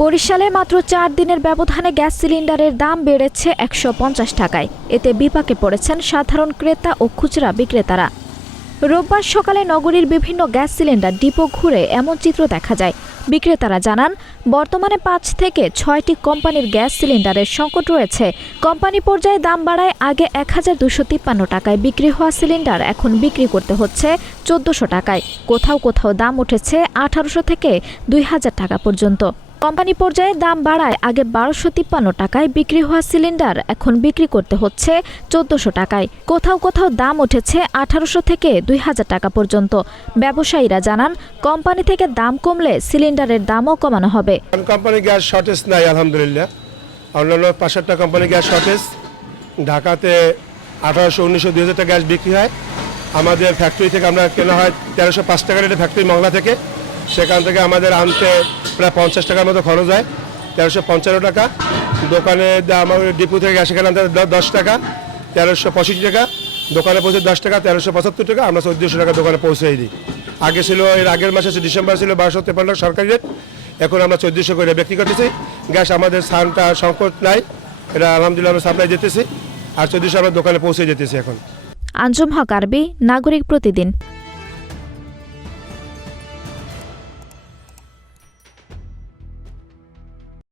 বরিশালে মাত্র ৪ দিনের ব্যবধানে গ্যাস সিলিন্ডারের দাম বেড়েছে ১৫০ টাকায়। এতে বিপাকে পড়েছেন সাধারণ ক্রেতা ও খুচরা বিক্রেতারা। রোববার সকালে নগরীর বিভিন্ন গ্যাস সিলিন্ডার ডিপো ঘুরে এমন চিত্র দেখা যায়। বিক্রেতারা জানান, বর্তমানে ৫ থেকে ৬টি কোম্পানির গ্যাস সিলিন্ডারের সংকট রয়েছে। কোম্পানি পর্যায়ে দাম বাড়ায় আগে ১,২৫৩ টাকায় বিক্রি হওয়া সিলিন্ডার এখন বিক্রি করতে হচ্ছে ১৪০০ টাকায়। কোথাও কোথাও দাম উঠেছে ১৮০০ থেকে ২,০০০ টাকা পর্যন্ত। কোম্পানি পর্যায়ে দাম বাড়ায় আগে ১২৫৩ টাকায় বিক্রি হওয়া সিলিন্ডার এখন বিক্রি করতে হচ্ছে ১৪০০ টাকায়। কোথাও কোথাও দাম উঠেছে ১৮০০ থেকে ২,০০০ টাকা পর্যন্ত। ব্যবসায়ীরা জানান, কোম্পানি থেকে দাম কমলে সিলিন্ডারের দামও কমানো হবে। কোম্পানি গ্যাস শর্টেজ নাই, আলহামদুলিল্লাহ। অন্যান্য ৫-৭টা কোম্পানি গ্যাস শর্টেজ। ঢাকাতে ১৮০০, ১৯০০, ২,০০০ টাকা গ্যাস বিক্রি হয়। আমাদের ফ্যাক্টরি থেকে আমরা কেনা হয় ১৩০৫ টাকা রেটে, ফ্যাক্টরি মংলা থেকে। সেখান থেকে আমাদের আনতে প্রায় ৫০ টাকার মতো খরচ হয়, ১৩৫৫ টাকা। দোকানে আমাদের ডিপো থেকে গ্যাস এখানে আনতে ১০ টাকা, ১৩৬৫ টাকা। দোকানে পৌঁছে ১০ টাকা, ১৩৭৫ টাকা। আমরা ১৪০০ টাকা দোকানে পৌঁছে দিই। আগে ছিল, এর আগের মাসে ডিসেম্বর ছিল ১২৫৩ টাকা সরকারি রেট। এখন আমরা ১৪০০ করে বিক্রি করতেছি। গ্যাস আমাদের স্থানটা সংকট নাই, এটা আলহামদুলিল্লাহ আমরা সাপ্লাই দিতেছি। আর ১৪০০ আমরা দোকানে পৌঁছে যেতেছি এখন। আঞ্জুম হক আরবি, নাগরিক প্রতিদিন।